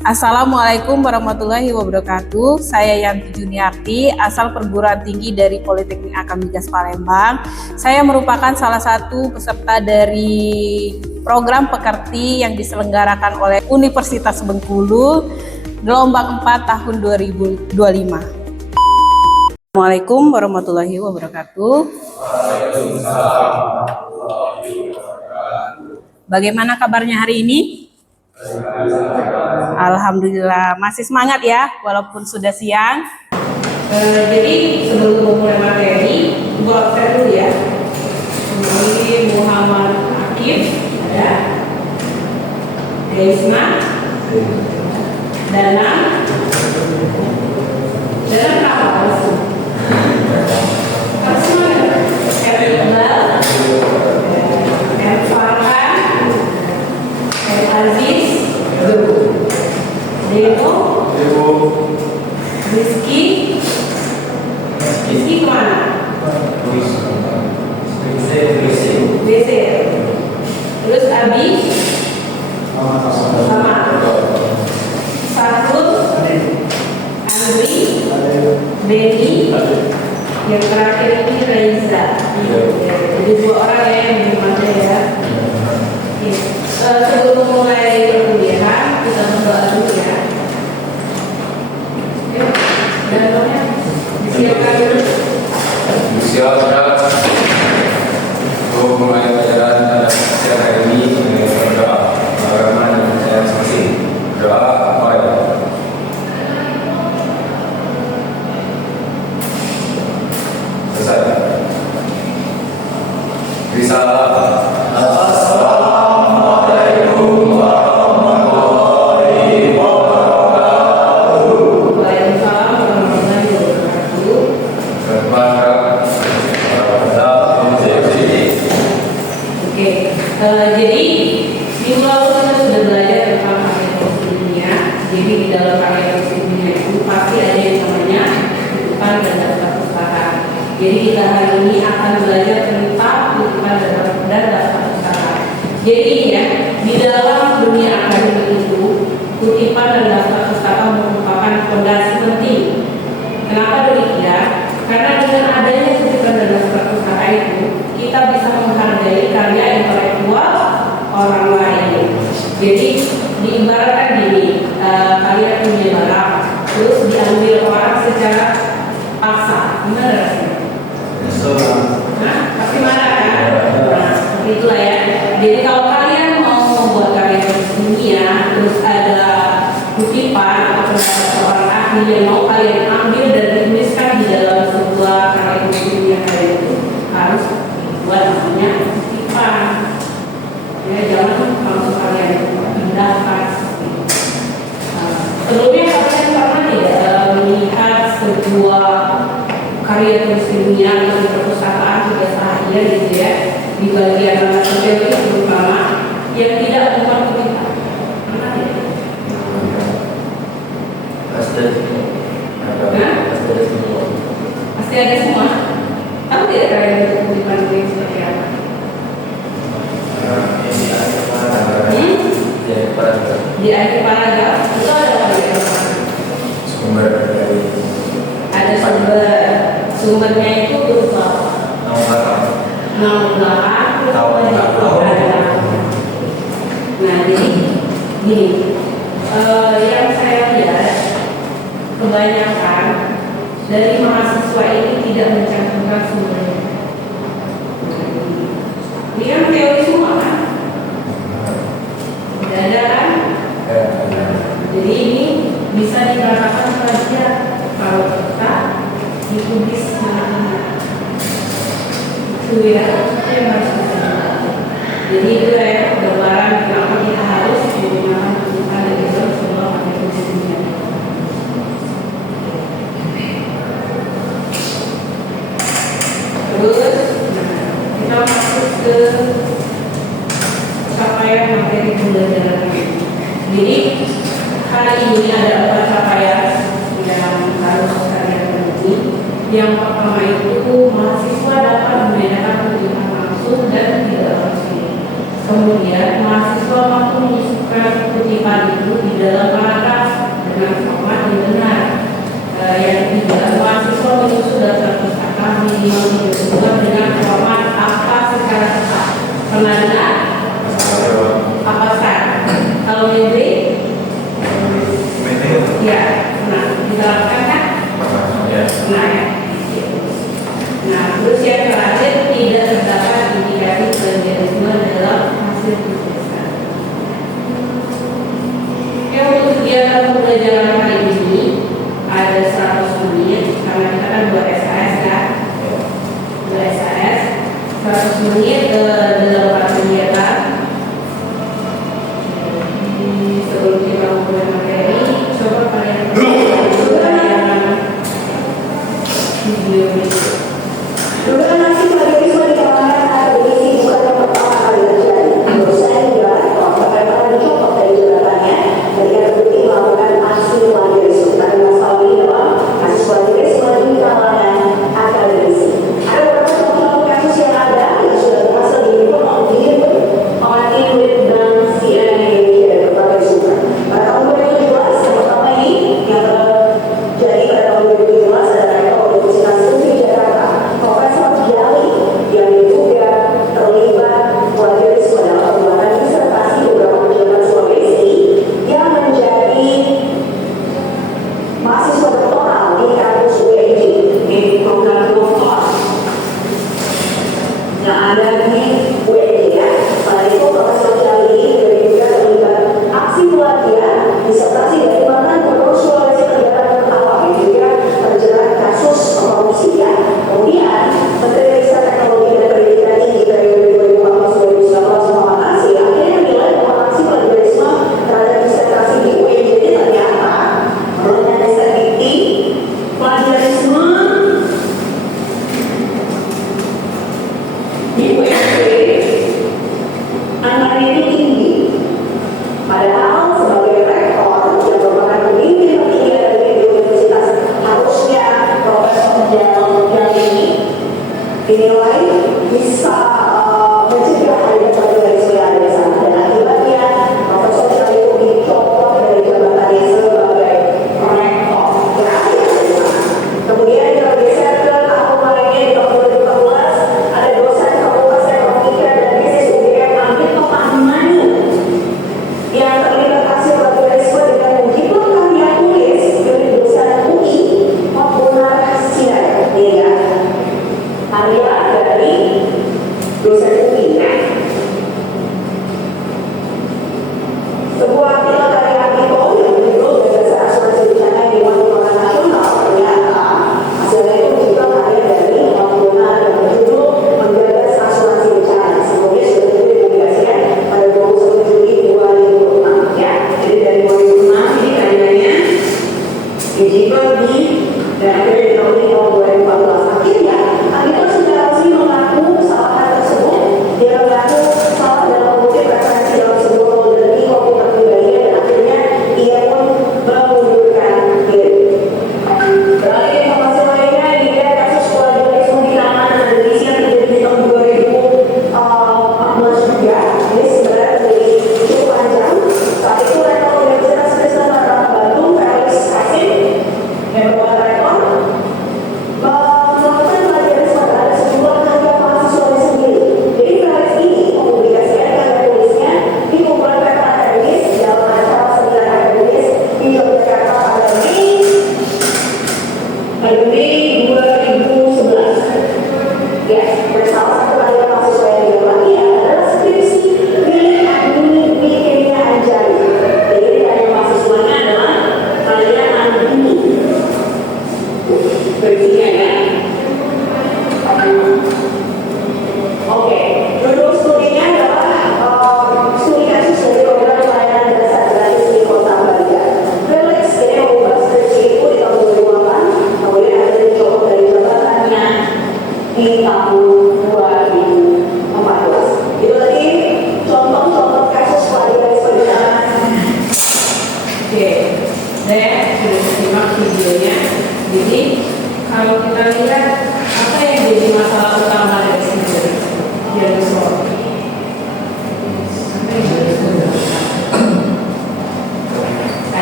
Assalamualaikum warahmatullahi wabarakatuh. Saya Yanti Juniarti, asal perguruan tinggi dari Politeknik Akam Migas Palembang. Saya merupakan salah satu peserta dari program Pekerti yang diselenggarakan oleh Universitas Bengkulu gelombang 4 tahun 2025. Assalamualaikum warahmatullahi wabarakatuh. Bagaimana kabarnya hari ini? Alhamdulillah, masih semangat ya, walaupun sudah siang. Jadi sebelum memulai materi, Ibu absen dulu ya. Ini Muhammad Akif, ada Deisma, Dana berapa? Harus semuanya. Iqbal, Farhan, Aziz, Dewo, Rizky kemana? BC. Terus Abi sama Sahrul, Andri, Benny, yang terakhir ini Reza. Jadi 2 orang ya yang dimana ya. Sebelum mulai perkuliahan kita berdoa dulu ya. Yuk, dan doanya disiapkan dulu. Siap. Untuk mulai pelajaran siang hari ini dengan berdoa. Bagaimana saya masing-masing berdoa mulai. Selesai. Risalah. Jadi minggu lalu kita sudah belajar tentang karya teori dunia. Jadi di dalam karya teori dunia itu pasti ada yang namanya kutipan dan daftar pustaka. Jadi kita hari ini akan belajar tentang kutipan dan daftar pustaka. Jadi ini ya, di dalam dunia akademik itu kutipan dan daftar pustaka merupakan fondasi penting. Kenapa demikian? Karena dengan adanya kutipan dan daftar pustaka itu kita bisa menghargai karya intelektual orang lain. Jadi diibaratkan gini, kalian punya barang, terus diambil orang secara paksa, gimana rasanya? Nah, pasti marah kan? Nah, seperti itulah ya. Jadi kalau kalian mau membuat karya ilmiah, terus ada kutipan atau seorang ahli yang mau kalian ambil dan dituliskan di dalam sebuah karya ilmiah kalian itu harus buat namanya kutipan. Ya, jangan langsung kalian pindahkan. Sebelumnya kalian pernah tidak melihat sebuah karya tulis ilmiah atau di perpustakaan tugas akhir gitu ya, di bagian nama teori terutama yang tidak membuat kutipan? Pernah tidak? Pasti ada semua. Tahu tidak karya kutipan ini seperti apa? Di akhir paragraf itu ada Sumber dari ada sumbernya itu berupa nama belakang ada. Nah jadi gini, yang saya lihat kebanyakan dari mahasiswa ini tidak mencantumkan sumbernya. Ini kan teori semua kan? Tidak ada kan? Jadi ini bisa dikatakan saja kalau kita ditulis mana itu ya, itu yang harus kita lakukan. Jadi itu ya gambaran kenapa kita harus menggunakan kutipan dari dalam sebuah karya tulisnya. Terus kita masuk ke capaian materi pembelajaran ini. Jadi hari ini ada 4 capaian yang harus kalian penuhi. Yang pertama itu mahasiswa dapat membedakan kutipan langsung dan tidak langsung. Kemudian mahasiswa mampu menyusun kutipan itu di dalam paragraf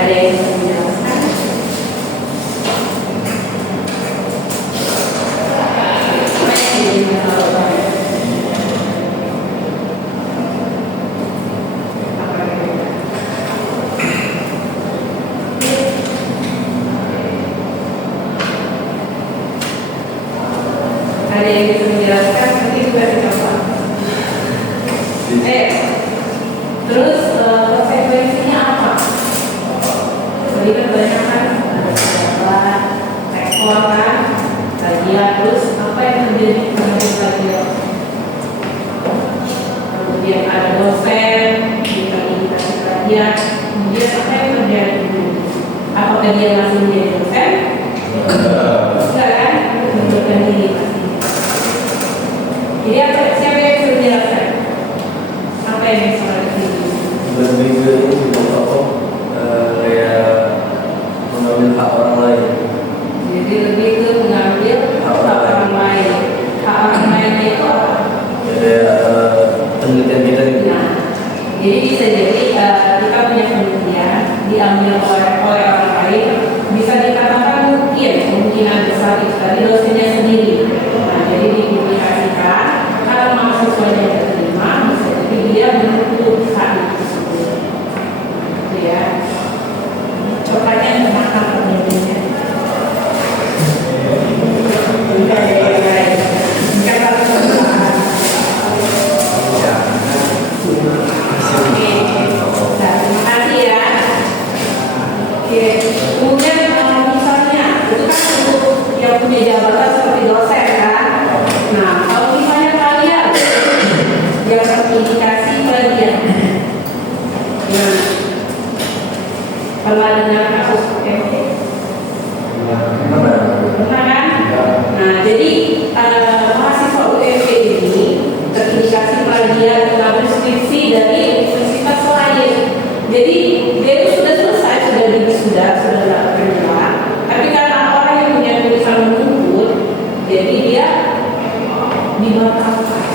Ada yang bisa menjelaskan? Apa yang jadi masalah utama? Ada yang bisa menjelaskan? Nanti juga dicoba. Terus konsekuensinya apa? Jadi kan banyak kan rekor kan, kajian, terus apa yang terjadi dengan kajian? Kemudian ada dosen, dikasih kajian, kemudian apa yang terjadi? Apakah dia masih menjadi dosen? Enggak kan? Mundurkan diri pasti. Jadi apa? Siapa yang bisa menjelaskan? Apa yang bisa menjelaskan? Lebih ke ini kayak mengambil hak orang lain. Jadi lebih ke mengambil hak orang lain. Hak orang lain itu apa? Jadi penelitian kita itu. Nah, jadi bisa jadi kita punya penelitian diambil oleh orang lain, bisa dikatakan kemungkinan besar itu tadi dosennya sendiri. Nah, jadi dipublikasikan kalau mahasiswanya diterima, bisa jadi dia menuntut hak tersebut. Ya, coklatnya memakan penelitiannya. Bukan yang lain. Bukan harus memakan. Oke, nah, terima kasih ya. Oke, kemudian misalnya itu kan untuk yang punya jabatan seperti dosen kan. Nah, kalau misalnya kalian yang terindikasi bagian, nah, pernah dengar kasus PMT? Pernah kan? Nah, jadi mahasiswa UMP ini terindikasi plagiat mengambil skripsi dari universitas lain. Jadi dia itu sudah selesai, sudah dapat penilaian. Tapi karena orang yang punya tulisan menuntut, jadi dia dibatalkan.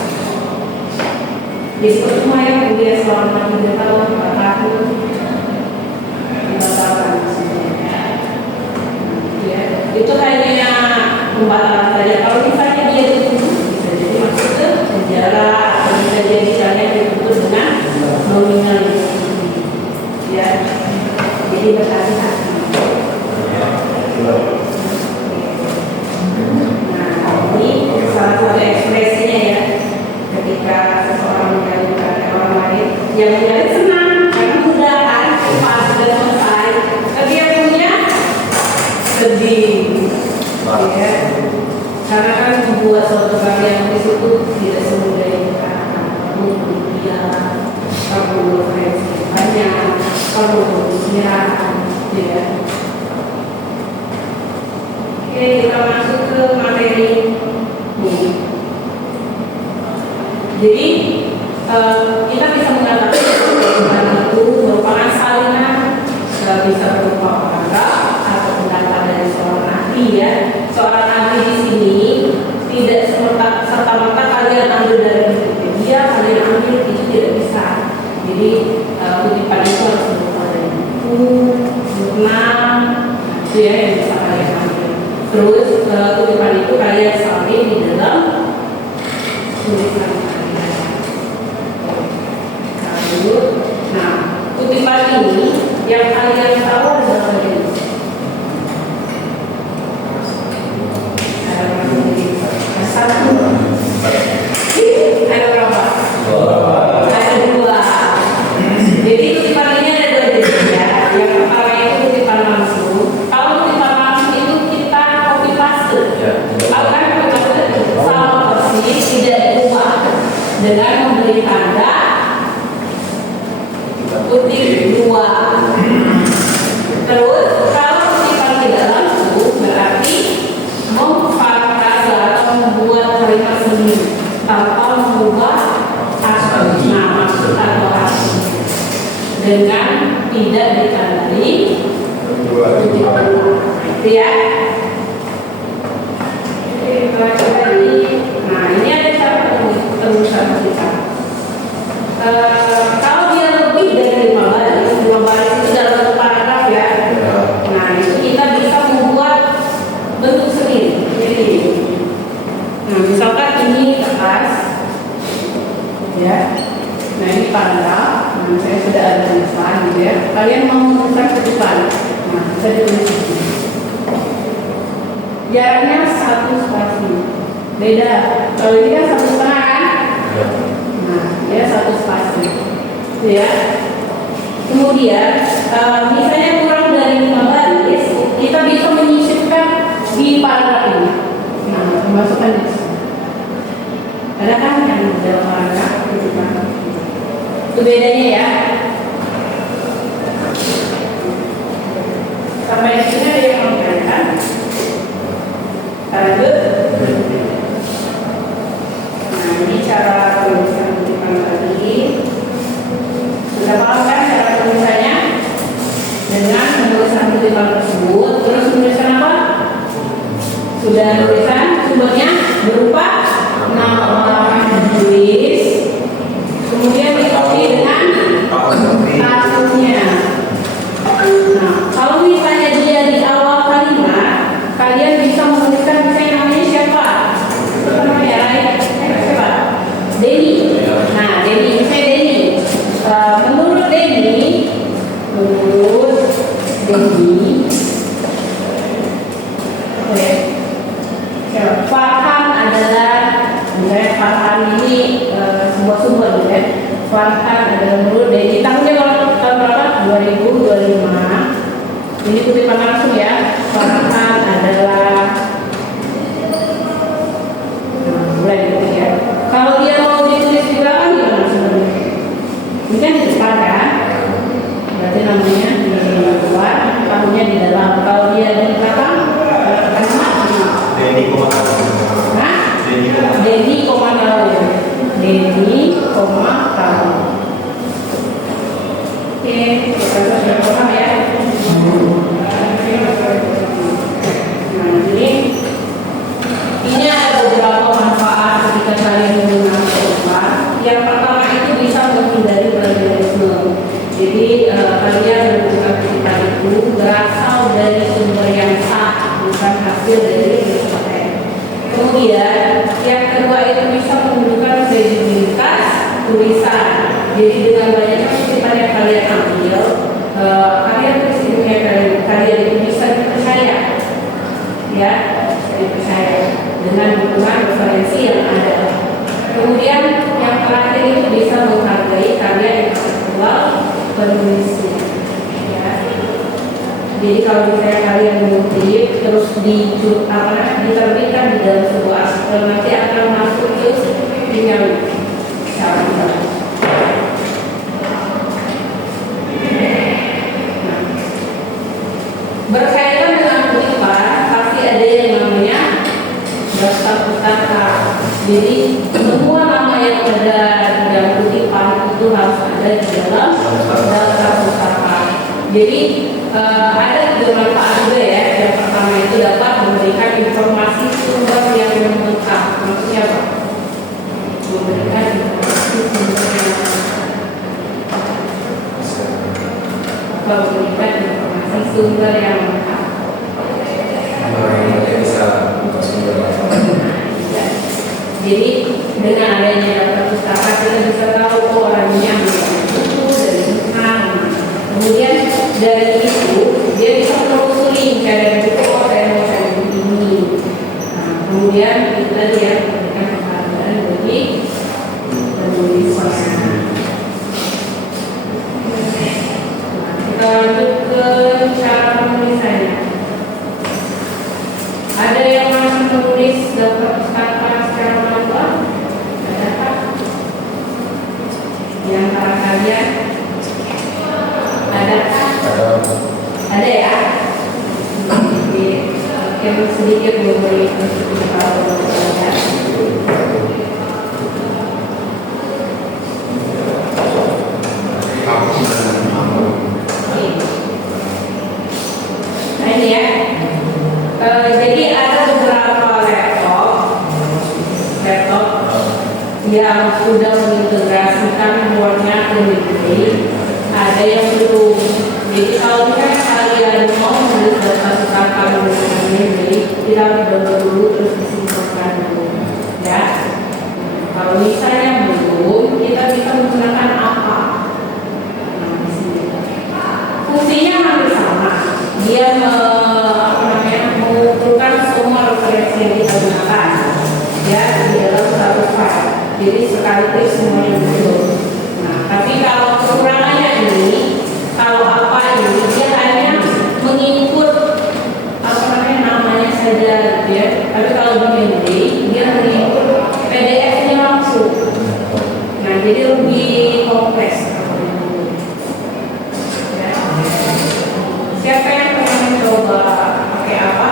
Jadi percuma yang kuliah selama 3 tahun, 4 tahun dibatalkan maksudnya. Ya, itu hanya pembatalan saja. Kalau misalnya dia dituntut, bisa jadi masuk ke penjara atau bisa jadi misalnya dituntut dengan nominal ya. Jadi berhati-hati. Nah, ini salah satu ekspresinya ya, ketika seseorang menjatuhkan orang lain, yang menjadi senang karena mudah kan, pas sudah selesai. Tapi yang punya sedih, ya. Karena kan membuat suatu karya nulis itu tidak semudah itu kan, perlu dia, perlu referensi banyak, perlu pemikiran, ya. Oke, kita masuk ke materi ini. Jadi kita bisa mengatakan itu merupakan salinan, bisa berupa paragraf atau pendapat dari seorang ahli ya. Seorang ahli di sini tidak serta-merta kalian ambil dari Wikipedia, kalian ambil itu tidak bisa. Jadi kutipan itu harus berupa dari buku, jurnal, itu ya yang bisa kalian ambil. Terus kutipan itu kalian salin di dalam tulisan kalian. Nah, kutipan ini yang kalian tahu adalah bagian satu. Ada berapa? Ada 2. Jadi kutipan ini ada 2 jenis ya. Yang pertama itu kutipan langsung. Kalau kutipan langsung itu kita copy paste. Akan copy paste sama persis, tidak diubah dengan memberi tanda kutip 2. Terus kalau kutipan tidak langsung berarti memparafrase atau membuat kalimat sendiri tanpa mengubah nama atau arti dengan tidak ditandai kutipan. Itu ya. Nah, ini ada cara perusahaan kita. Kalau dia lebih dari 5 baris itu dalam paragraf ya, ada tulisan gitu ya. Kalian mau menemukan kutipan, nah bisa ditulis di sini. Jaraknya 1 spasi. Beda. Kalau ini kan 1,5 kan? Nah, dia 1 spasi. Gitu ya. Kemudian, misalnya kurang dari 5 baris, kita bisa menyisipkan di paragraf ini. Nah, masukkan di sini. Ada kan yang di dalam paragraf itu bedanya ya. Sampai di sini ada yang mau ditanyakan? Lanjut. Nah, ini cara tulisan kutipan tadi. Sudah paham kan cara tulisannya? Dengan menuliskan kutipan tersebut, terus menuliskan apa? Sudah tulisan sumbernya berupa nama penulis, kemudian diikuti dengan kasusnya. Nah, kalau misalnya dia di awal kalimat, kalian bisa menuliskan misalnya namanya siapa? Namanya siapa? Denny. Nah, Denny, misalnya Denny. Menurut Denny, Farhan adalah, misalnya Farhan ini sebuah sumber gitu ya. Farhan adalah menurut Denny tahunnya kalau tahun berapa? 2025. Ini kutipan langsung ya. Farhan adalah mulai gitu ya. Kalau dia mau ditulis di belakang gimana sebenarnya? Ini kan di depan kan? Berarti namanya di luar, tahunnya di dalam. Kalau dia di belakang, Denny koma Denny koma tahun. Denny koma tahun. Oke, kita sudah paham ya. Nah, ini ada beberapa manfaat ketika kalian menggunakan kutipan. Yang pertama itu bisa menghindari plagiarisme. Jadi kalian menggunakan kutipan itu berasal dari sumber yang sah, bukan hasil dari riset. Kemudian yang kedua itu bisa menunjukkan kredibilitas tulisan. Jadi dengan banyaknya kutipan yang kalian ambil, kalian prinsipnya kalian itu bisa dipercaya, ya, bisa dipercaya dengan dukungan referensi yang ada. Kemudian yang terakhir itu bisa menghargai karya intelektual penulisnya. Ya. Jadi kalau misalnya kalian mengutip terus diterbitkan di dalam sebuah artikel, nanti akan masuk ke tinggal cara berkaitan dengan kutipan pasti ada yang namanya daftar pustaka. Jadi semua nama yang ada di dalam kutipan itu harus ada di dalam daftar pustaka. Jadi ada tiga manfaat juga ya. Yang pertama itu dapat memberikan informasi sumber yang lengkap. Maksudnya apa? Memberikan informasi sumber yang lengkap. Memberikan informasi sumber yang lengkap. Jadi dengan adanya daftar pustaka kita bisa tahu orangnya itu dari mana. Kemudian dari itu dia bisa menelusuri cari buku saya mau cari buku ini. Nah, kemudian itu tadi ya memberikan penghargaan bagi penulisnya. Kita lanjut ke cara penulisannya. Ada yang masih menulis daftar pustaka secara manual? Adakah? Di antara kalian? Adakah? Ada ya? Oke, sedikit memberi tahu ya. Nah ini ya. Jadi ada beberapa laptop yang sudah mengintegrasikan boardnya ke memory, ada yang belum. Jadi kalau misalnya kalian mau menulis daftar pustaka menggunakan memory, kita harus download dulu terus disimpan dulu, ya. Kalau misalnya belum, kita bisa menggunakan apa? mengumpulkan semua referensi yang kita gunakan ya di dalam satu file. Jadi sekali klik semuanya muncul. Nah, tapi kalau kekurangannya ini, kalau apa ini dia hanya menginput namanya saja, ya. Tapi kalau di Mendeley dia menginput PDF-nya langsung. Nah, jadi lebih kompleks. Ya. Siapa yang pengen coba pakai apa?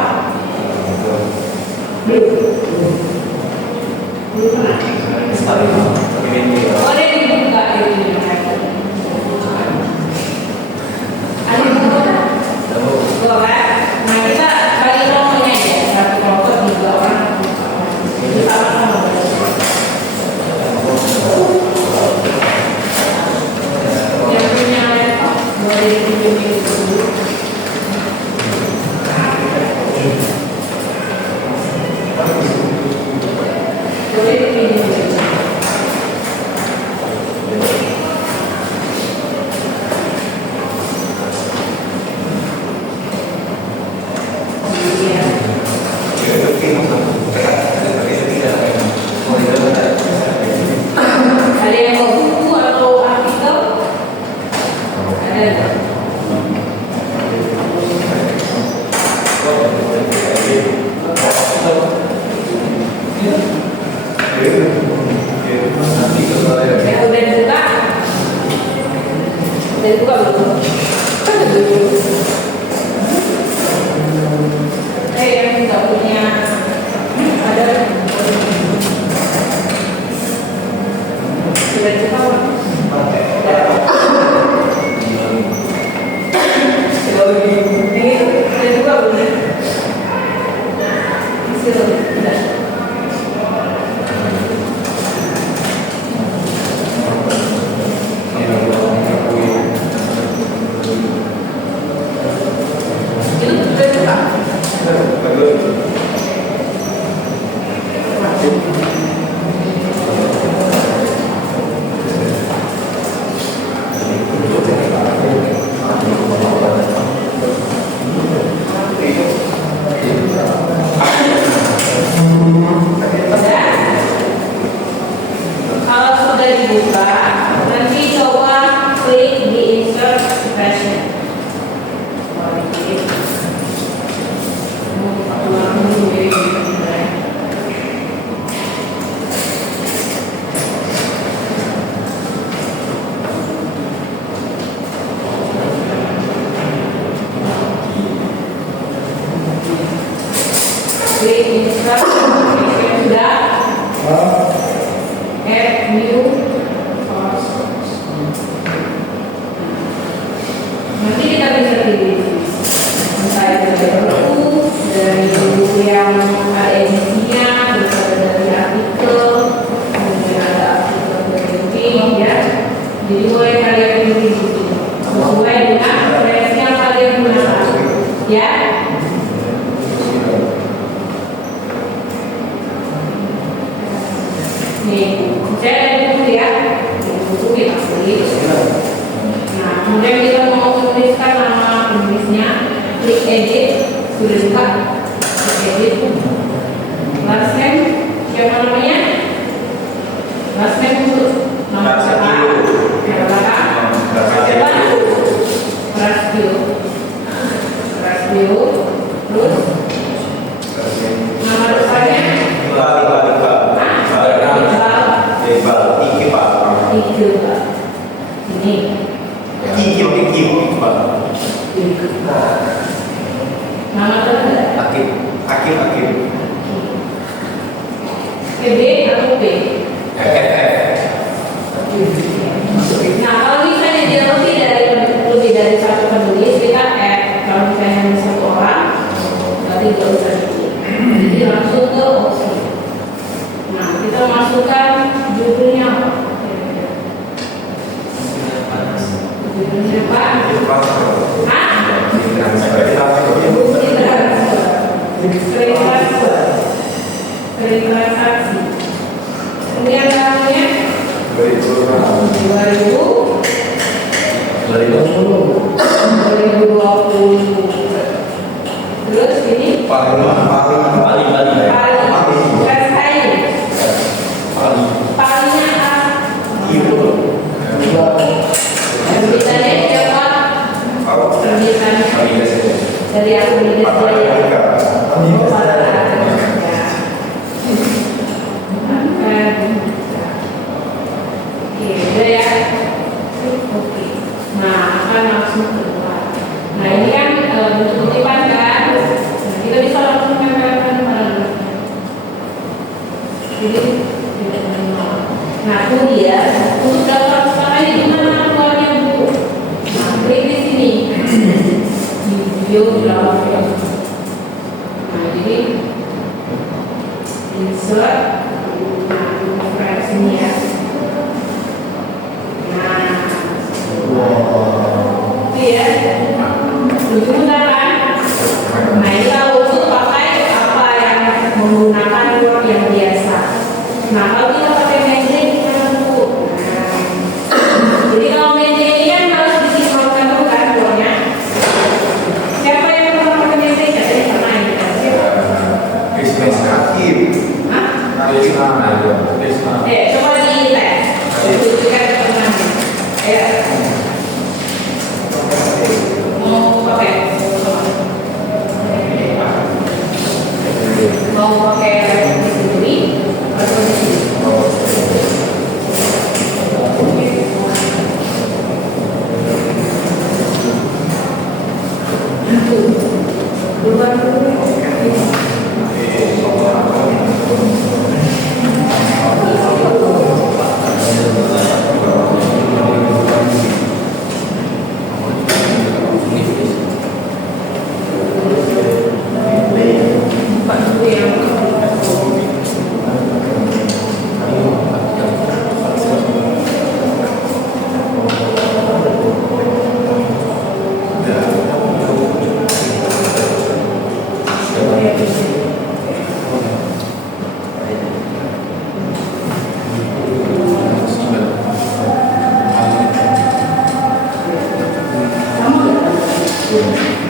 Belum. Boleh dibuka ini. Ada yang mau? Boleh. Nah, kita bagi kelompoknya ya, satu kelompok 3 orang. Jadi sama-sama belajar. Yang punya laptop boleh dipinjemin dulu. Boleh dipinjemin dulu. Ada yang mau buku atau artikel? Ada nggak? Ya udah dibuka? Udah dibuka belum? Kan belum. Yang nggak punya ada sudah dibuka belum? Ini udah dibuka belum? Sudah. Kalau sudah dibuka, nanti coba klik di insert expression. Klik insert expression sudah. Add new source. Nanti kita bisa pilih entah itu dari buku, dari buku yang ada edisinya, bisa dari artikel, kemudian ada artikel dari link ya. Jadi boleh kalian pilih sesuai dengan referensi yang kalian gunakan ya. Nih, saya ada buku ya, buku kita beli. Nah, kemudian kita mau menuliskan nama penulisnya, klik edit, sudah buka, klik edit. Last name, siapa namanya? Last name untuk nama siapa? Siapa? Siapa? Prastio. Terus nama depannya? Ini nama tanda Akib B atau P? Nah, kalau misalnya dia lebih dari satu penulis, kita add. Kalau misalnya hanya satu orang, berarti nggak usah diklik. Jadi langsung ke opsi. Nah, kita masukkan judulnya apa? Judulnya apa? Hah? Buku sering transaksi. Kemudian tahunnya 2020. paling Paling. Bukan kain. Palingnya terbitannya siapa? Terbitannya Amiga saja. dari aku ini saya. Oke, udah ya. Oke. Nah, akan langsung keluar. Nah, ini kan bentuk kutipan kan. Nah, kita bisa langsung menempelkan mana. Jadi tidak menol. Nah, kemudian untuk daftar pustaka ini gimana keluarnya buku? Nah, klik di sini. Di video dalam. Nah, jadi insert. Nah, referensi sini ya. Nah, iya, lucu kan? Nah, ini kalau untuk pakai apa yang menggunakan Word yang biasa. Nah, kalau kita pakai Magic gimana Bu? Nah, jadi kalau Magic ini kan harus disinkronkan dulu kan Word-nya. Siapa yang pernah pakai Magic? Katanya pernah ya. Krisna. Hah? Krisna ada. Coba di tes. Tunjukkan teman-teman. Mau pakai? Mau pakai di sini atau di sini? Duluan dulu.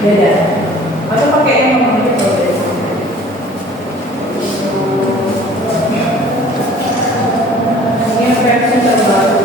Beda. Atau pakai yang nomor itu beda. Ini versi terbaru.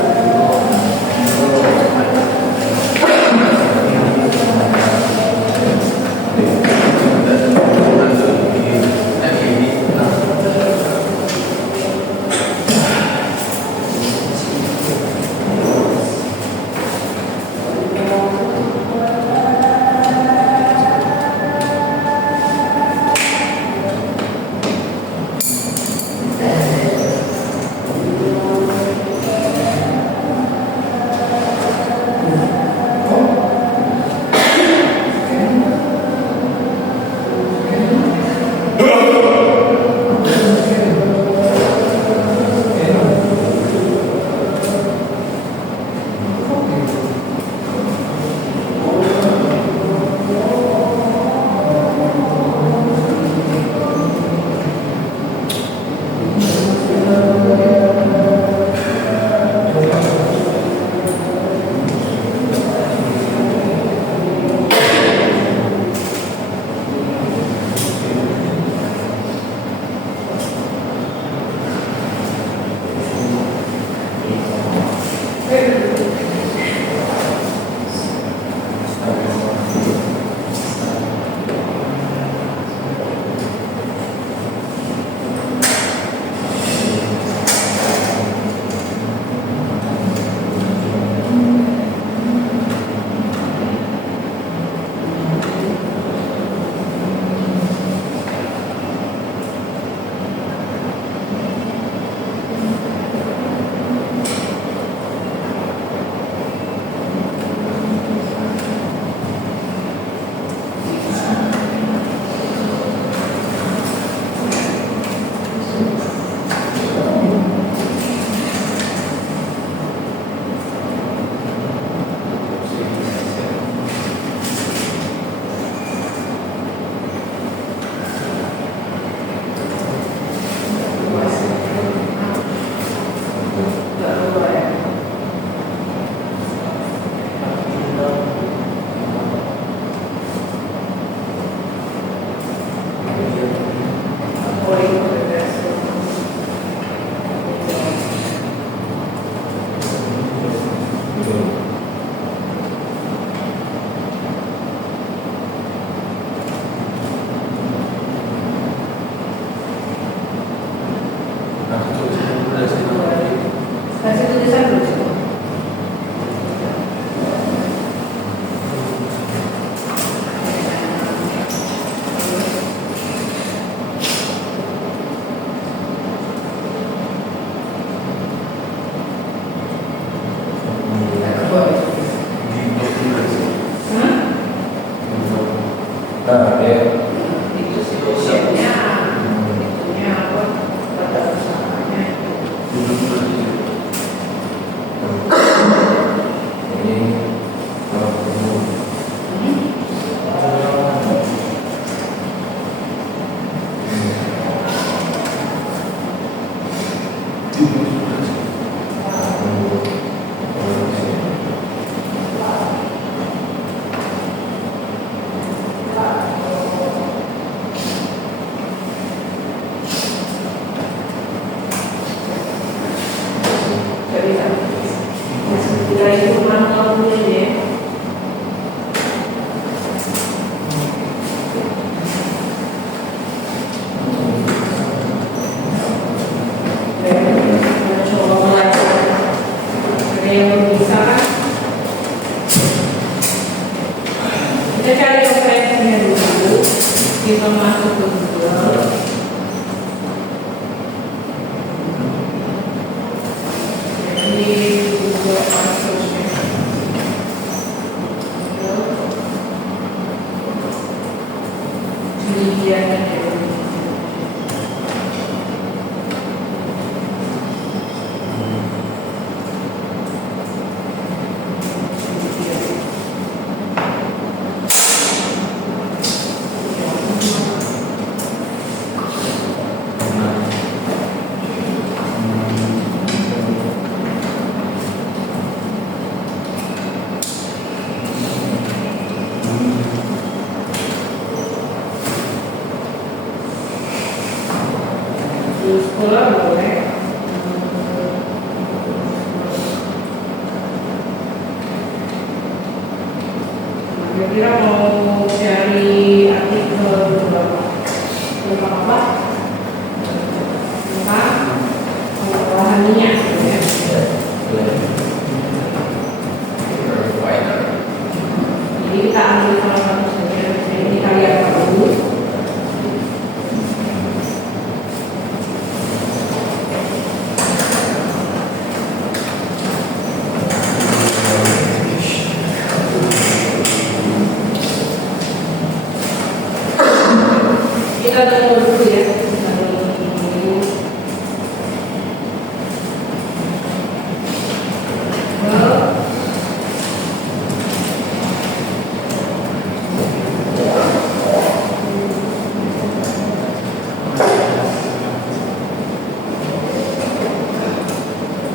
Kita cari referensinya dulu, kita masuk ke Google. Jadi Google masuknya. Ini dia kan ya. Sekolah boleh. Kira-kira mau cari artikel berapa? Tentang apa? Tentang pengolahan minyak, ya. Jadi kita ambil salah satu saja. Ini karya dulu. Kita tunggu dulu ya. Kita tunggu dulu.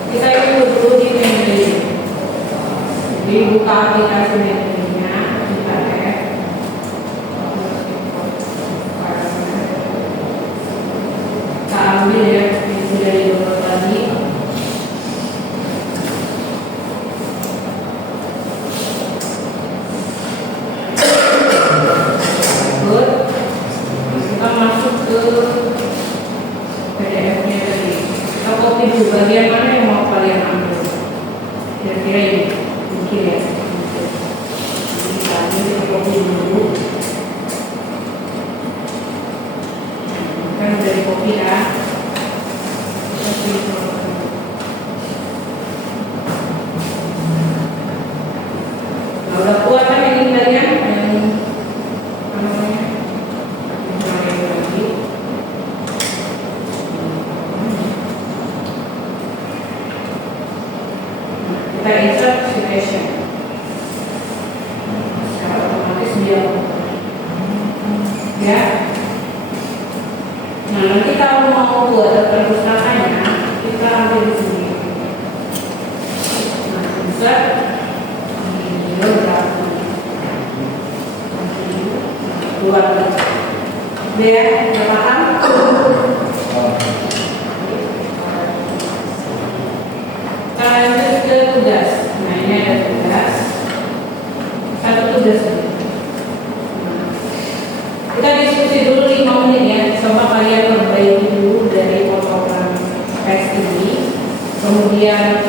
Kita ikut dulu di Mendeley. Jadi buka aplikasi Mendeley-nya, kita lihat. Kita ambil ya, yang sudah didownload tadi. Good. Kita masuk ke PDF-nya tadi. Kita copy dulu bagian mana yang mau kalian ambil. Kira-kira ini, mungkin ya. Jadi kita ambil, kita copy dulu. Kan udah di copy ya. Copy dulu. Nah, udah kuat kan yang ini kalian? Yang apa namanya? Yang lagi. Kita insert citation. Secara otomatis dia ya. Nah, nanti kalau mau buat perpustakaannya, kita ambil di sini. Nah, insert video berapa? Buat dia, udah paham? Kita lanjut ke tugas. Nah, ini ada tugas. Satu tugas. Nah, kita diskusi dulu 5 menit ya. Coba kalian perbaiki dulu dari potongan teks ini. Kemudian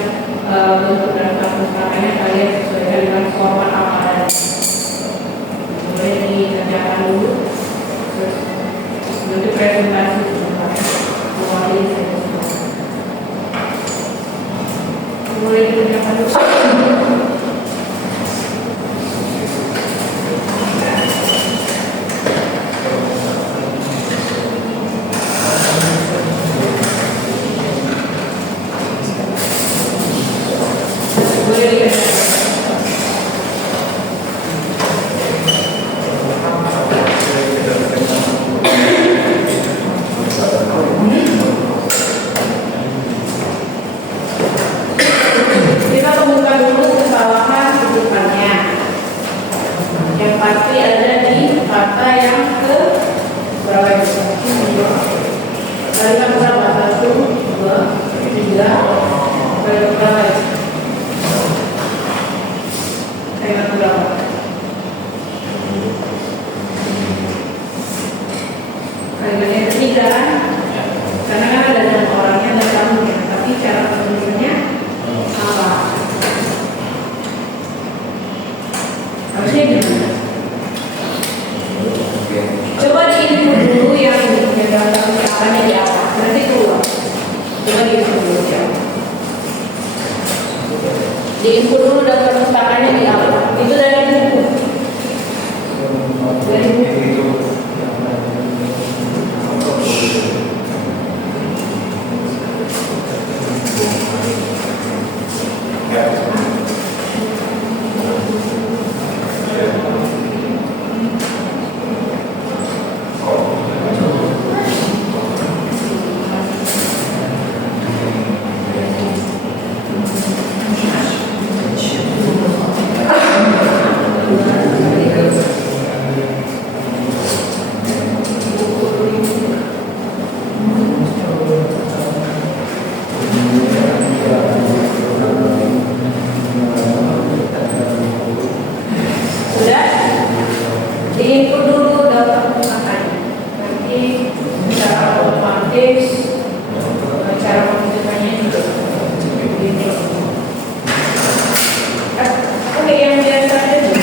bentuk dan perpustakaannya kalian sesuaikan dengan format apa adanya. Boleh dikerjakan dulu. Terus nanti presentasi sebentar. Mewakili saya semua. Boleh dikerjakan dulu. Boleh dikerjakan. Kita temukan dulu kesalahan kutipannya. Yang pasti ada di kata yang ke berapa itu? Kalimat berapa? 1, 2, 3. Kalimat berapa itu? Kalimat berapa? Kalimat yang ketiga kan? Karena kan ada dengan orangnya dan kamunya, tapi cara penulisannya apa? Harusnya gimana? perpustakannya di atas, nanti keluar. Coba diinput ya. Diinput dulu daftar perpustakaannya di atas. Itu dari buku. Dari buku. Sudah diinput dulu daftar perpustakaannya. Nanti cara otomatis cara menunjukkannya juga begini. Oke, yang biasa aja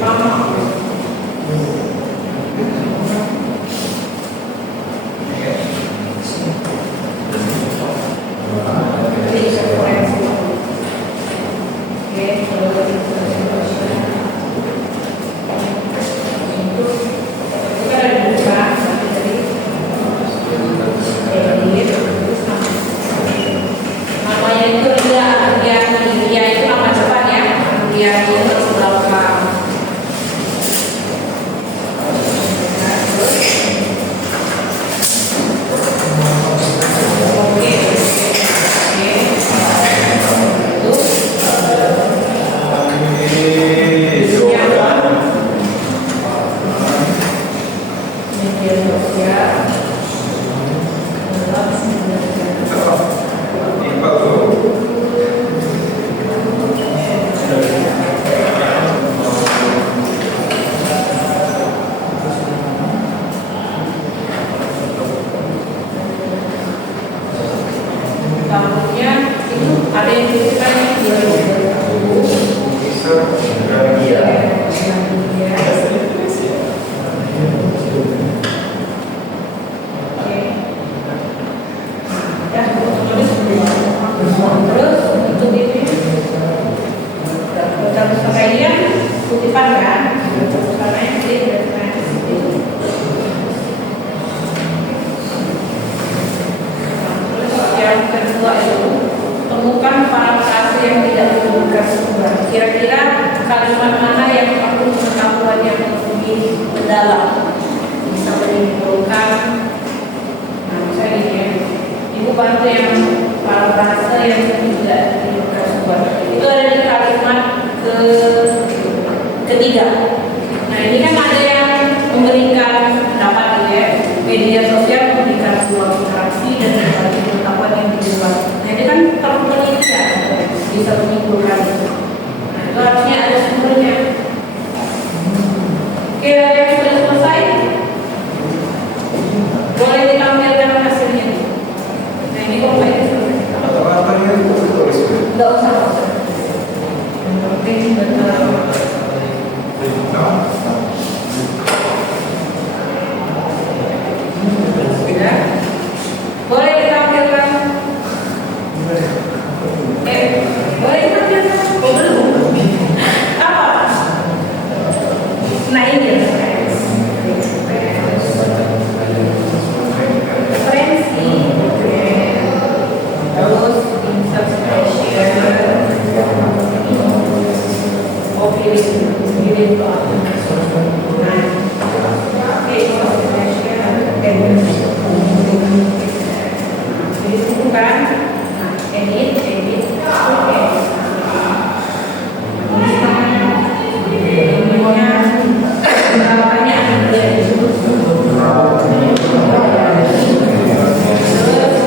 mama. Jadi referensi. Oke, kalau namanya itu dia itu nama depan ya, dia itu belakang. Oke, tahunnya itu ada yang dituliskan 2020. Terus untuk ini perpustakaannya kutipan kan, perpustakaannya jadi referensi itu. Terus yang kedua itu temukan parafrase yang tidak menyebutkan sumber. Kira-kira kalimat mana yang perlu pengetahuan yang lebih mendalam, bisa menimbulkan. Nah, misalnya ini ya, ibu bantu yang parafrase yang tidak menyebutkan sumber. Itu ada di kalimat ketiga. Nah, ini kan ada yang memberikan pendapat ya, media sosial memberikan sebuah interaksi dan berbagi pengetahuan yang dijual. Nah, ini kan perlu penelitian bisa menyimpulkan itu. Nah, itu harusnya ada sumbernya. Oke, ada yang sudah selesai? Boleh ditampilkan hasilnya. Nah, ini kok ini selesai. Nggak usah. Yang penting benar. Sudah? Boleh ditampilkan? Boleh ditampilkan? Oh, belum? Apa? Nah, ini referensi. Terus insubstantiation. Oke, ini bukan edit oke namanya terus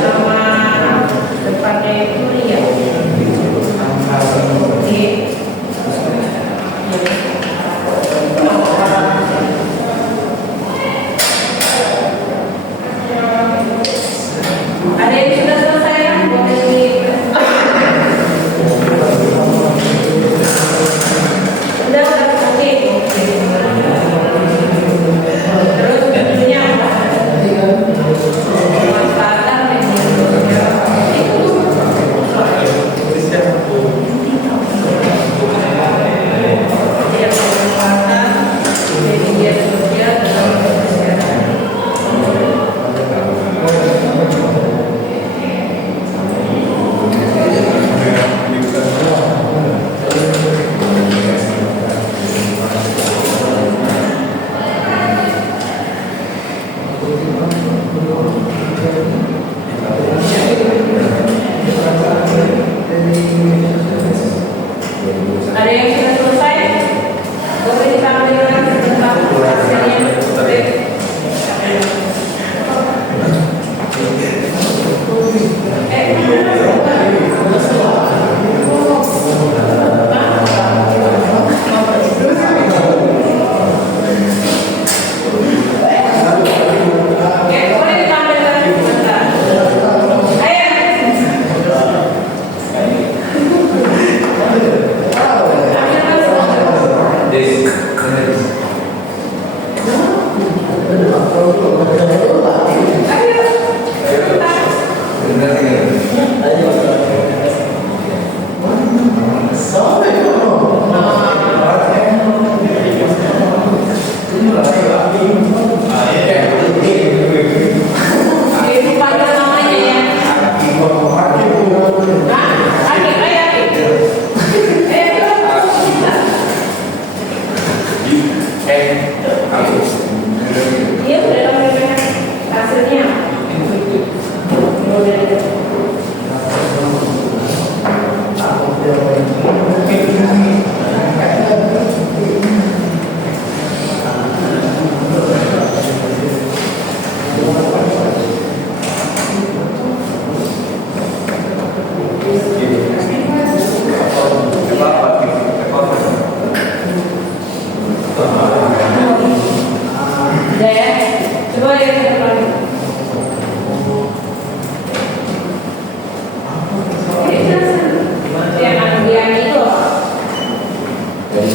nama depannya itu ya oke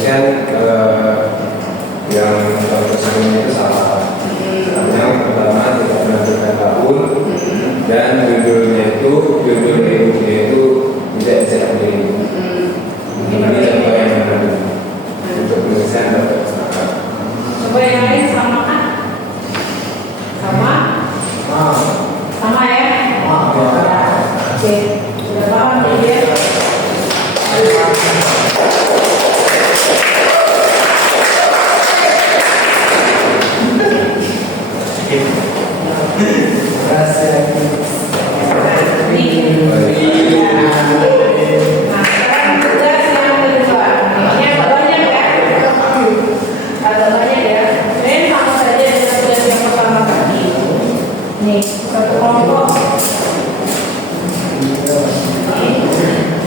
dosen yang tersebutnya itu salah. Yang pertama tidak menentukan tahun dan judulnya itu tidak bisa dipilih. Ini contoh yang menarik untuk penulisan dan perpustakaan. Coba yang lain sama kan? Sama? Sama ya? Oke, sudah paham ya? Nah, sekarang tugas yang kedua. Ini agak banyak ya? Agak banyak ya? Dan sama saja dengan tugas yang pertama tadi. Nih, satu kelompok.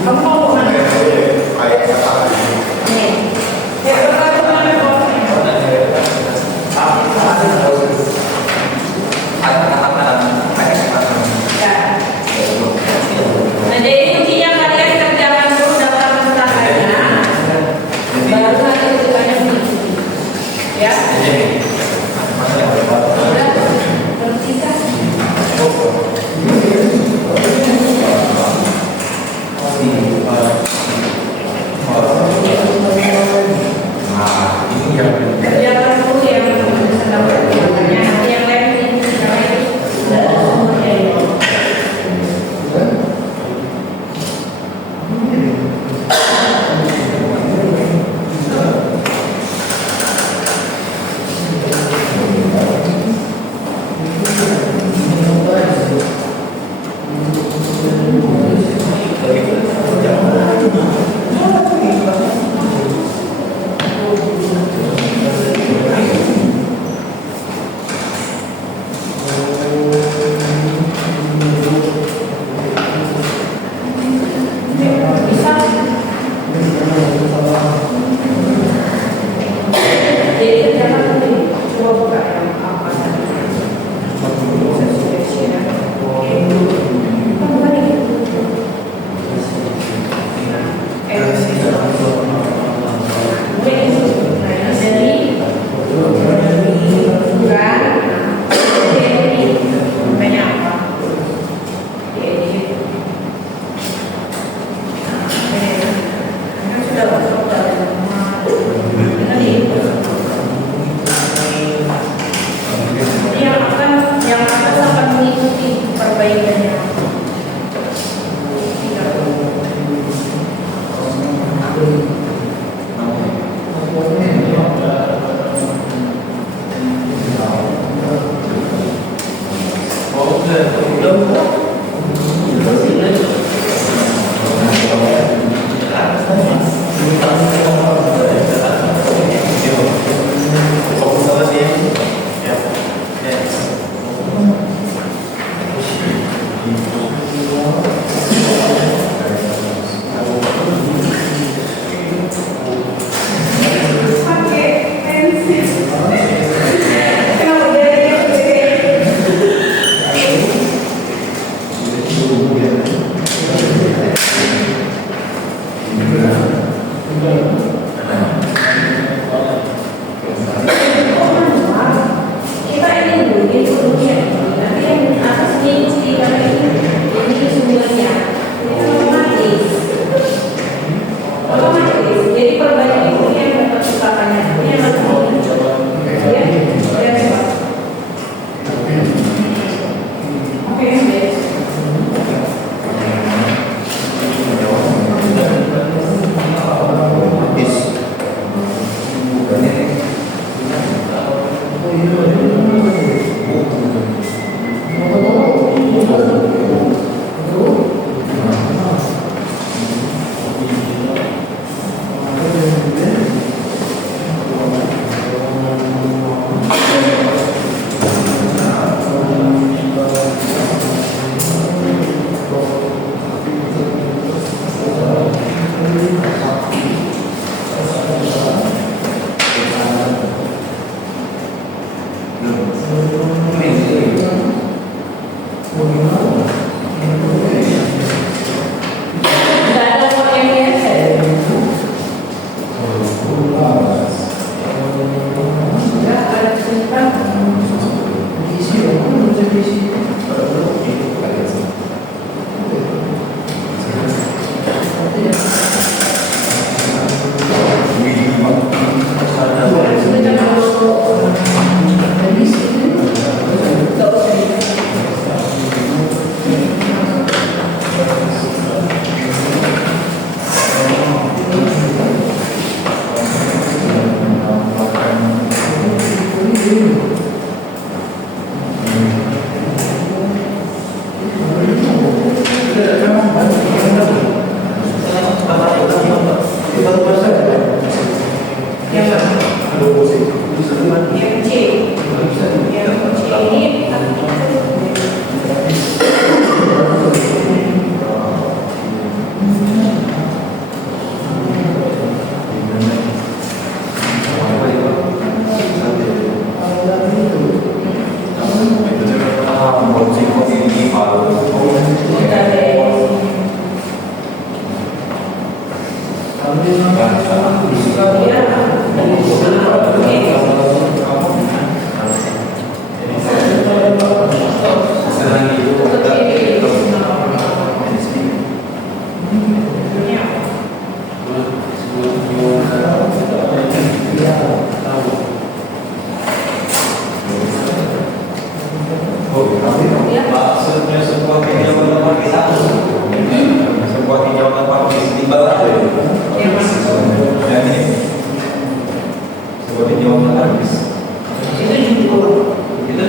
Kamu mau kemana? Nih, yang pertama kemana kelompoknya? Ya. Nah, jadi kuncinya kalian kerjakan dulu daftar pustakannya, baru nanti rujukannya mengikuti. Ya. Udah, bersisa. Kerjakan dulu yang sedang pustakannya, nanti yang lain mengikuti karena itu sudah ada semuanya itu. Yang C ini Maksudnya sebuah tinjauan kita, sebuah tinjauan timbal ada. Jadi sebuah tinjauan habis. itu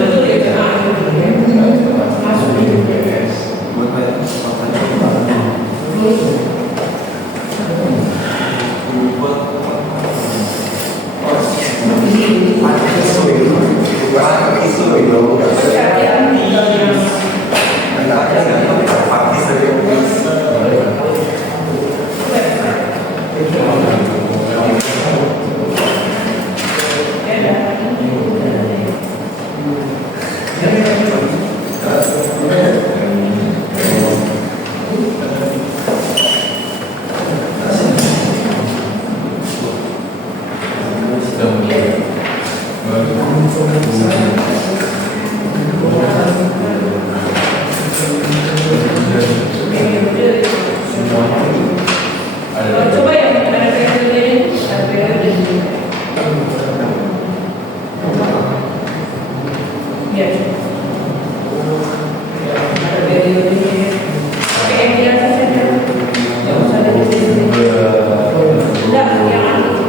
juga itu betul ya masuk di BPS. Buat kayak Coba yang ada periode ini, ada periode ya, ada periode ini. Oke, yang biasa saja, yang usah ada periode. Enggak, yang aneh.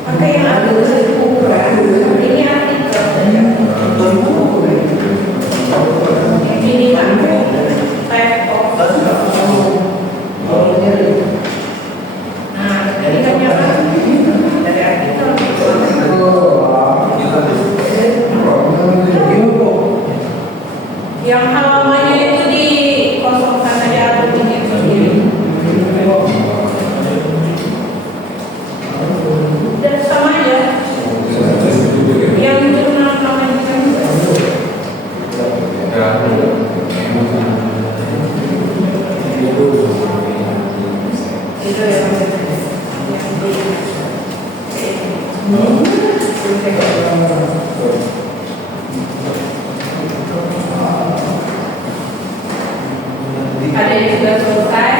Maka yang ada ukuran ini artikel saja. Ini kan type of. Nah, dari kenyataan dari artikel. Yang halamannya itu dikosongkan saja atau bikin sendiri. Dan sama aja. Yang jurnal namanya kan. Itu ya. Ada yang sudah selesai.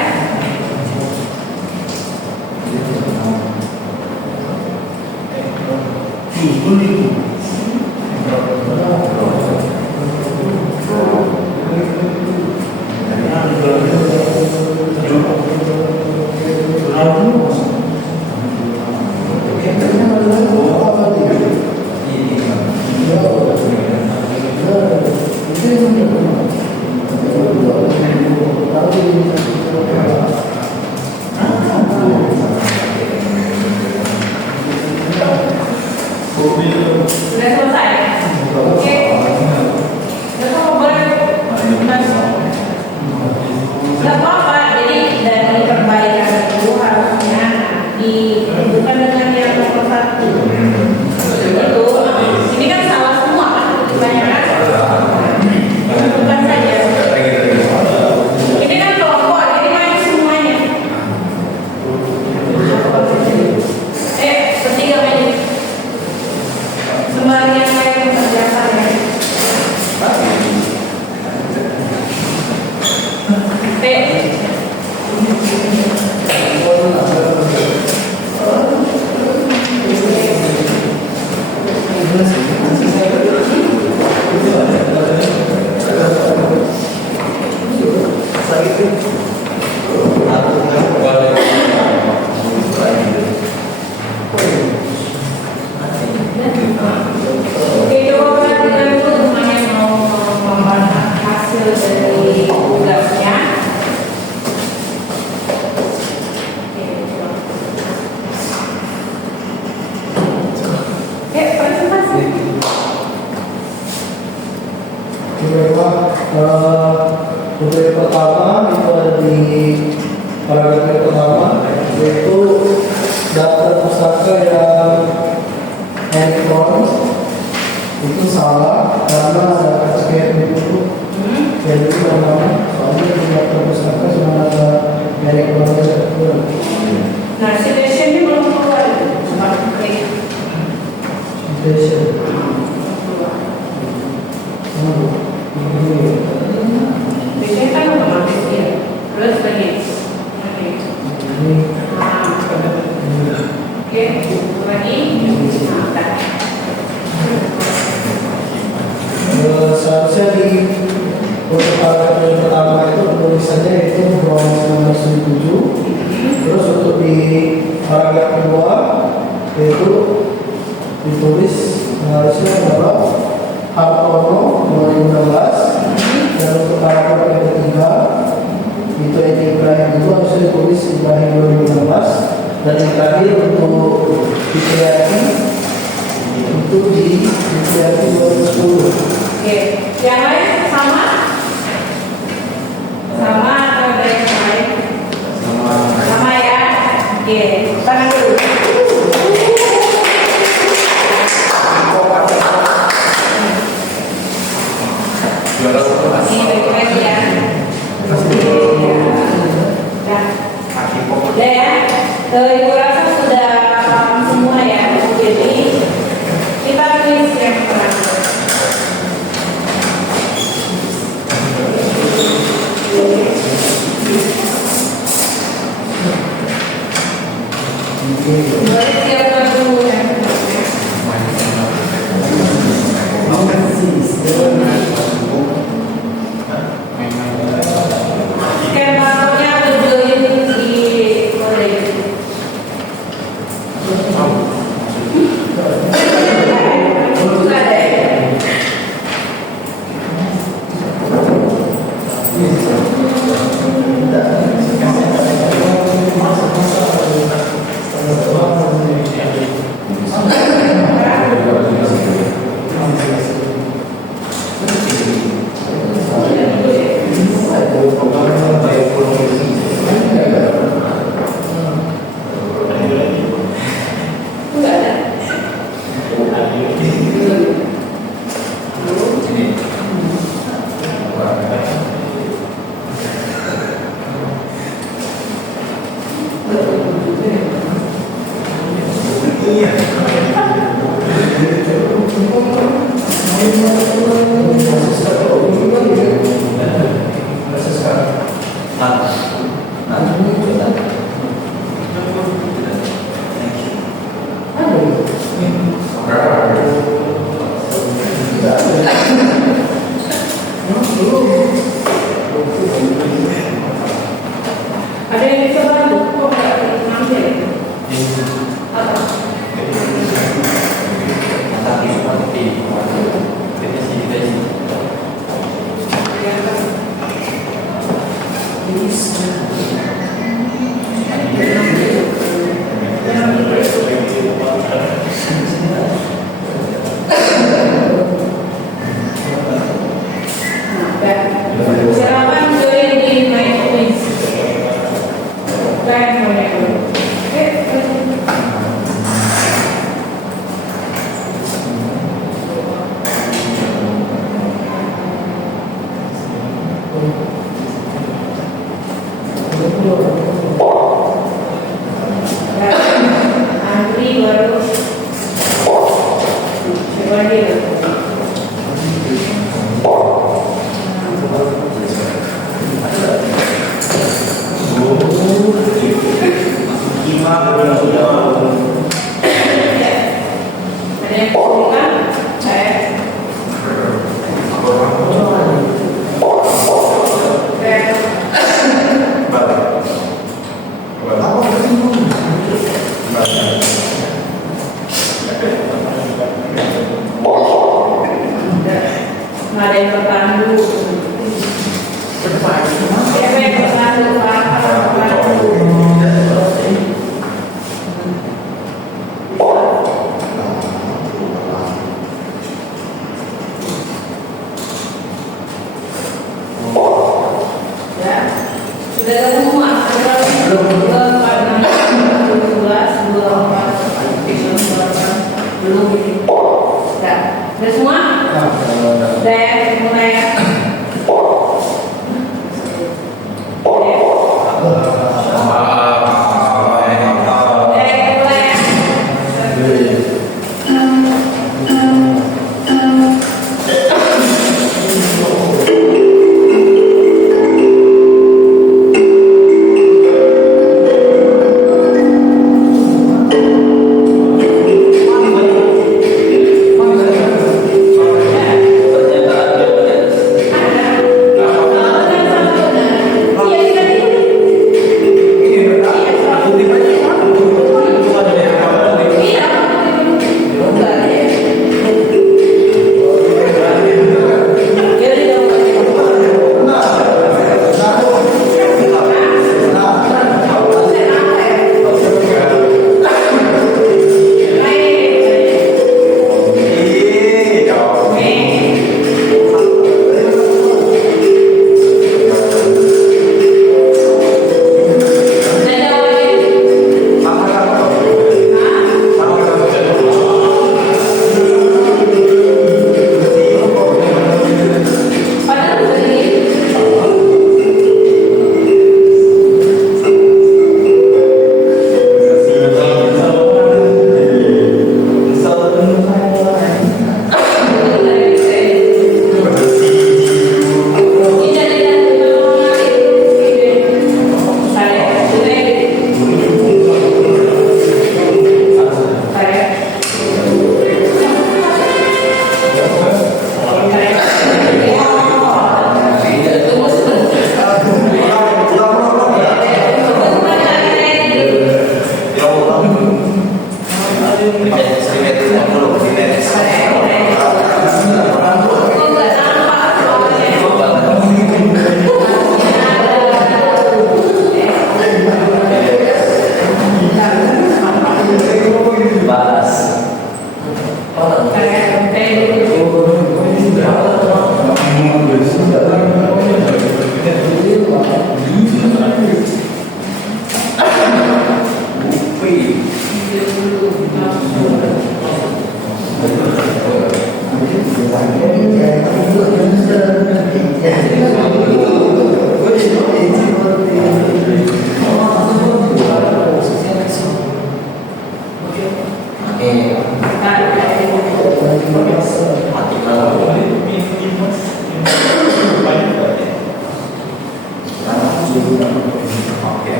Sudah selesai. Oke. Besok boleh. Gak apa-apa. Jadi dari perbaikan itu harusnya Untuk yang pertama itu ada di paragraf yang pertama, yaitu daftar pustaka yang elektronik itu salah karena ada kategori dulu. Jadi pertama soalnya di daftar pustaka cuma ada elektronik. Nah, citation ini belum keluar itu, cuma klik. Citation. Biasanya kan otomatis ya. Terus lagi. Oke. Oke, lagi. Seharusnya di untuk paragraf yang pertama itu tulisannya itu bahwa 1977. Terus untuk di paragraf kedua itu ditulis harusnya bahwa Hartono 2016. Dan untuk paragraf yang ketiga itu Edi Ibrahim itu harusnya ditulis Ibrahim 2016. Dan yang terakhir untuk Dikriyati itu di Dikriyati 2010. Oke, yang lain sama? Sama atau ada yang lain? Sama ya? Oke, tangan dulu. Ini baik-baik ya. Udah ya? Ibu rasa sudah paham semua ya. Jadi kita tulis yang terakhir. Boleh siapkan dulu ya. Skemanya tujuin di kode. Juga ada ya? Enggak ada. Ada yang bisa bantu? Kok nggak ngambil? Apa? Silakan join di My Quiz. Andri baru coba dia. Ada yang kesulitan? Saya. Nggak ada yang tertandu. Siapa yang tertandu?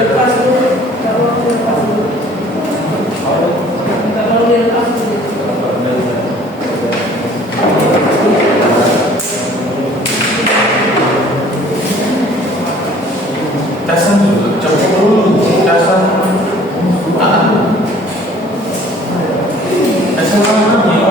dilepas dulu, nggak mau dilepas dulu, nggak mau dilepas dulu. Casan dulu, coba dulu. Casan casan mana ya?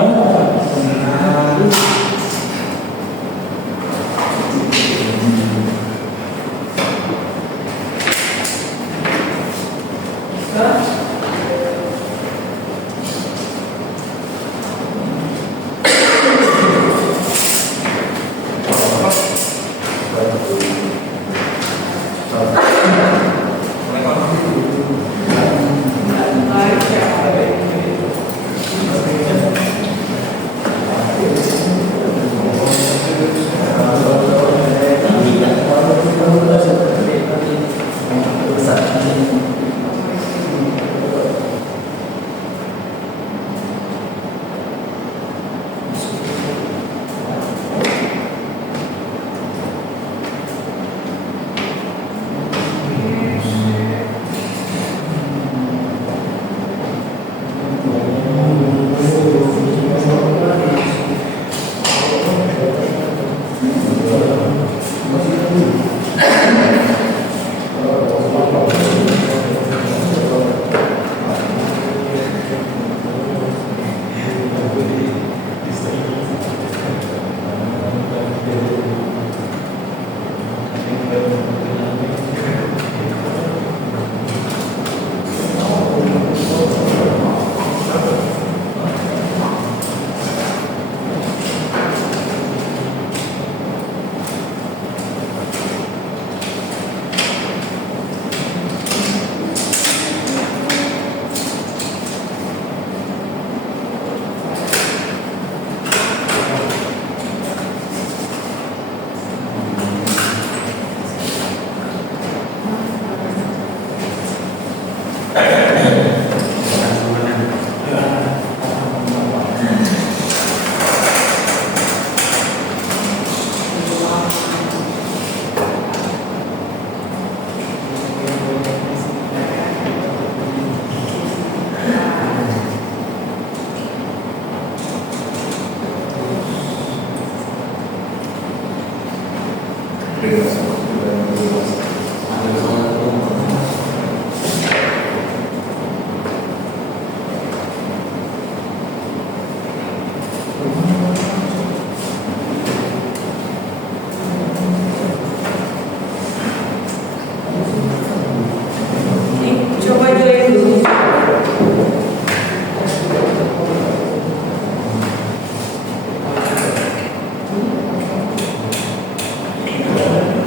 Coba join dulu.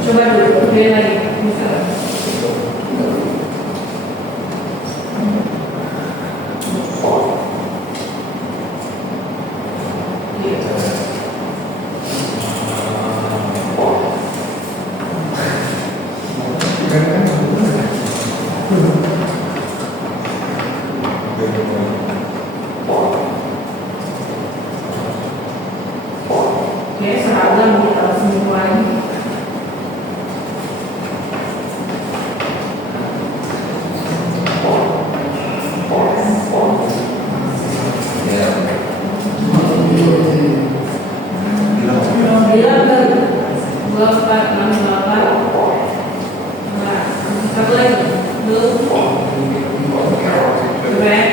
Coba dulu, join lagi. Misalnya. Oke, seragam kita semuanya. Bilang kan 2468. Nah, satu lagi. Belum. Keren.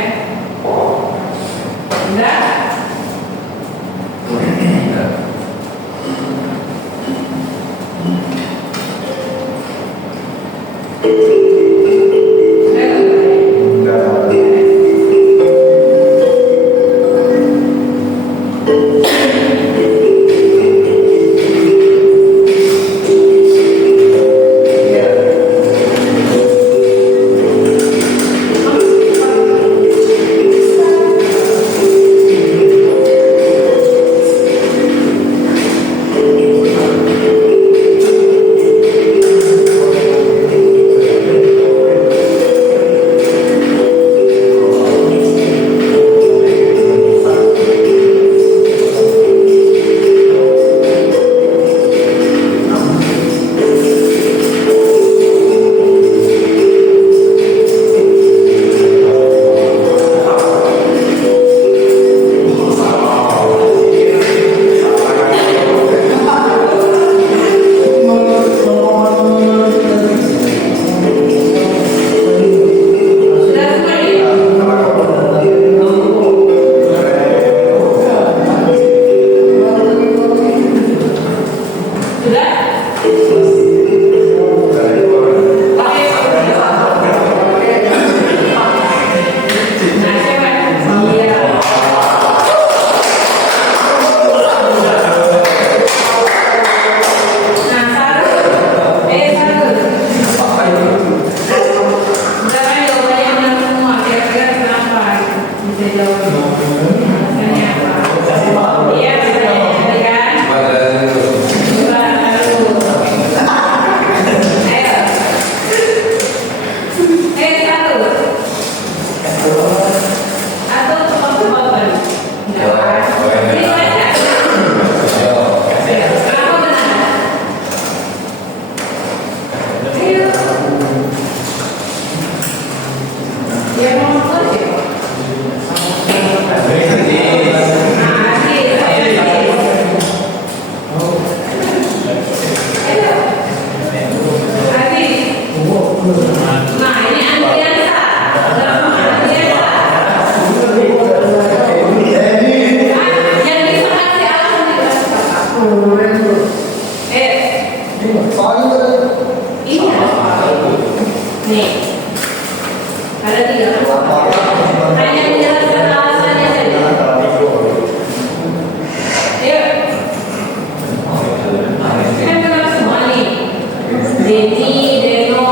Ada 3. Hanya menjelaskan alasannya saja. Ayo. Kan kenal semua nih. Denny, Deno.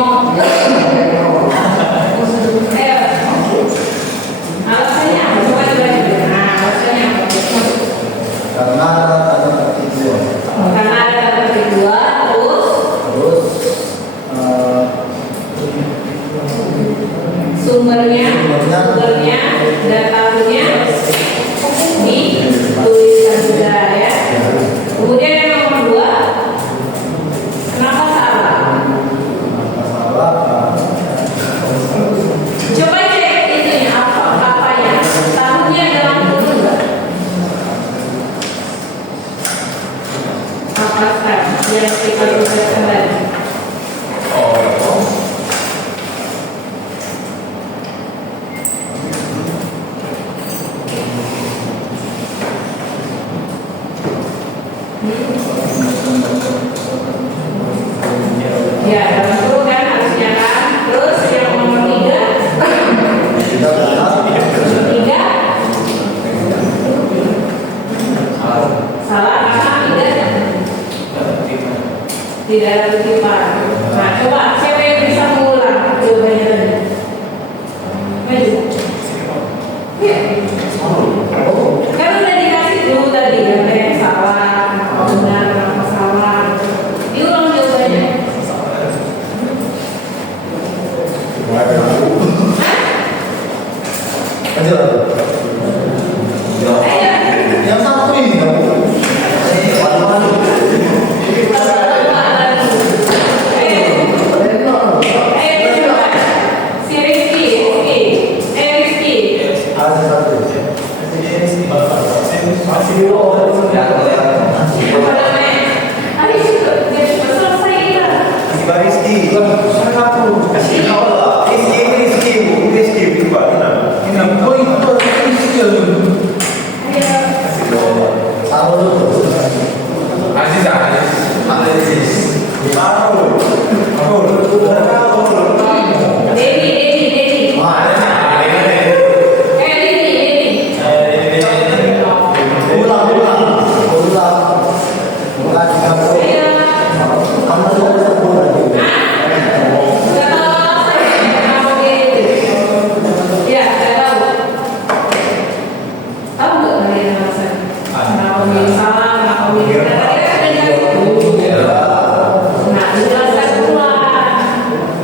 Ayo. Alasannya apa? Coba coba. Nah, alasannya apa? Karena ada tertib dua. Karena ada tertib 2, terus sumbernya dan tahunnya dituliskan juga ya. Kemudian yang nomor 2, kenapa salah? Coba cek itunya apanya. Tahunnya dalam kurung enggak? Apakah yang kita tuliskan tadi? Ya, dalam kurung kan harusnya kan. Terus yang nomor 3, salah karena tidak ada kutipan. Nah, coba siapa yang bisa mengulang jawabannya tadi? Maju. Ya. Kan udah dikasih dulu tadi ada yang salah, benar, apa salah. Diulang jawabannya. Ayo. Yang satu ini kamu. Si Rizky, Rizky. Ada satu. Apa namanya? Ada juga, dia cuma selesai kita. Sama dulu. Dedi. Ulang. Bukan kamu. Kamu sudah sempurna.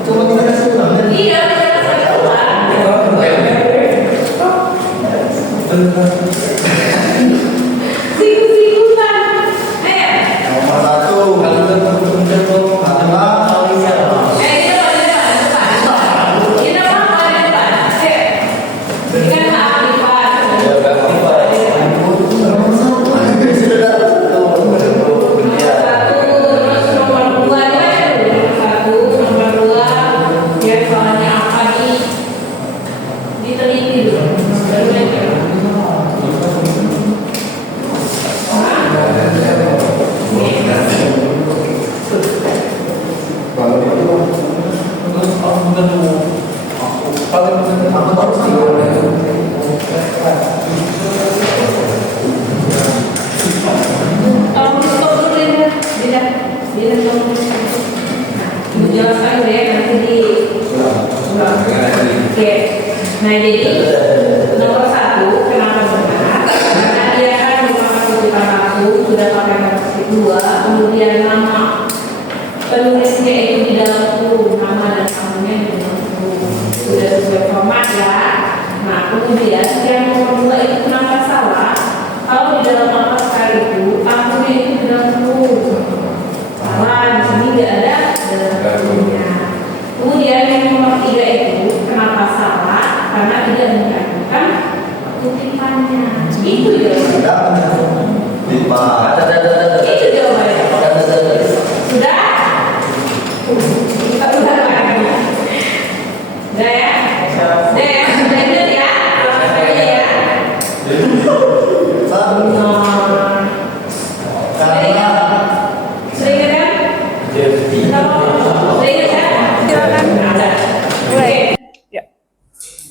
Coba kita kasih ulang. Iya, dijelaskan ulang. Sikut-sikutan. Nomor 1 kalau ketemu adalah Ini apa di depan? Berikan kearifan. Jelaskan deh nanti di ulang. Oke. Nah jadi nomor 1 kenapa benar? Karena dia kan merupakan kutipan langsung sudah pakai versi 2, kemudian nama penulisnya itu di dalam kurung, nama dan tahunnya di dalam kurung, sudah sesuai format ya. Nah kemudian yang nomor 2 itu kenapa salah? Kalau di dalam naskah itu tahunnya itu di dalam kurung. Salah, di sini tidak ada dalam kurungnya. Kemudian yang nomor 3 itu kenapa salah? Karena tidak mencantumkan kutipannya. Itu jawabannya. Itu jawabannya. Sudah? Kita udah lagi. Udah ya? Udah ya? Udah ingat ya? Alasannya ya? Sering kan? Sering kan? Silakan. Ada. Oke.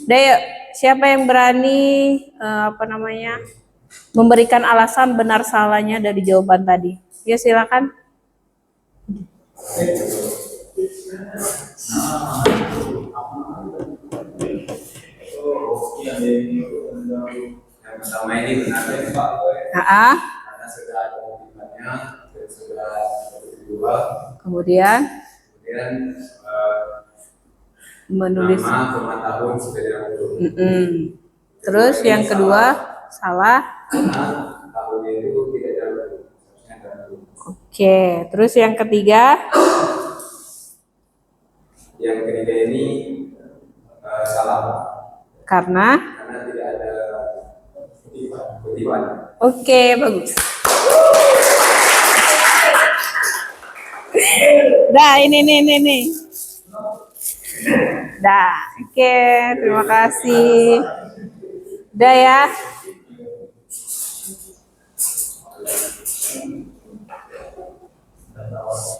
Udah yuk, siapa yang berani memberikan alasan benar salahnya dari jawaban tadi? Ya silakan. Yang pertama ini benar ya Pak, karena sudah ada motivasinya dan sudah kedua, Kemudian kemudian menulis. nama, pengetahuan sepeda dulu. Terus yang kedua salah. Karena tahunnya itu tidak jauh dulu, harusnya jauh dulu. Oke, terus yang ketiga Yang ketiga ini salah karena. karena tidak ada kutipan. Oke, bagus. Dah, ini. Dah, oke, terima kasih. Dah ya.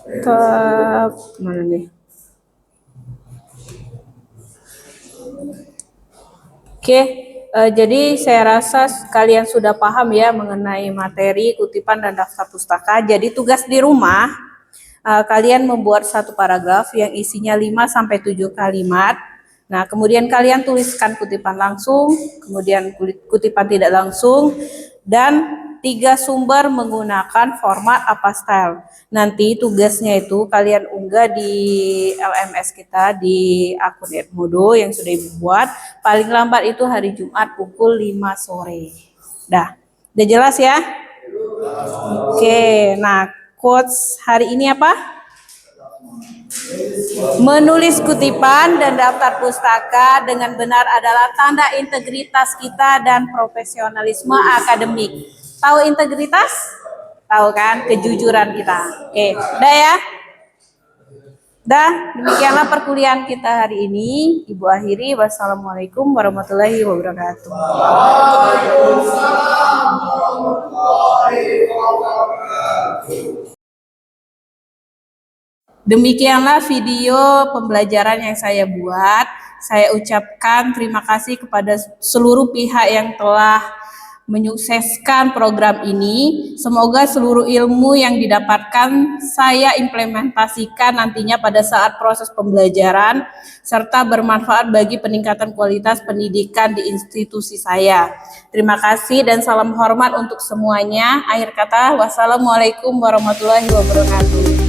Tetap mana nih? Oke, jadi saya rasa kalian sudah paham ya mengenai materi, kutipan, dan daftar pustaka. Jadi tugas di rumah, kalian membuat satu paragraf yang isinya 5-7 kalimat. Nah, kemudian kalian tuliskan kutipan langsung, kemudian kutipan tidak langsung, dan 3 sumber menggunakan format apa style. Nanti tugasnya itu kalian unggah di LMS kita di akun Edmodo yang sudah ibu buat. Paling lambat itu hari Jumat pukul 5 sore. Udah jelas ya? Oke, nah quotes hari ini apa? Menulis kutipan dan daftar pustaka dengan benar adalah tanda integritas kita dan profesionalisme akademik. Tahu integritas? Tahu kan? Kejujuran kita. Oke, udah ya? Dah, demikianlah perkuliahan kita hari ini. Ibu akhiri, wassalamualaikum warahmatullahi wabarakatuh. Demikianlah video pembelajaran yang saya buat. Saya ucapkan terima kasih kepada seluruh pihak yang telah menyukseskan program ini. Semoga seluruh ilmu yang didapatkan saya implementasikan nantinya pada saat proses pembelajaran serta bermanfaat bagi peningkatan kualitas pendidikan di institusi saya. Terima kasih dan salam hormat untuk semuanya. Akhir kata, wassalamualaikum warahmatullahi wabarakatuh.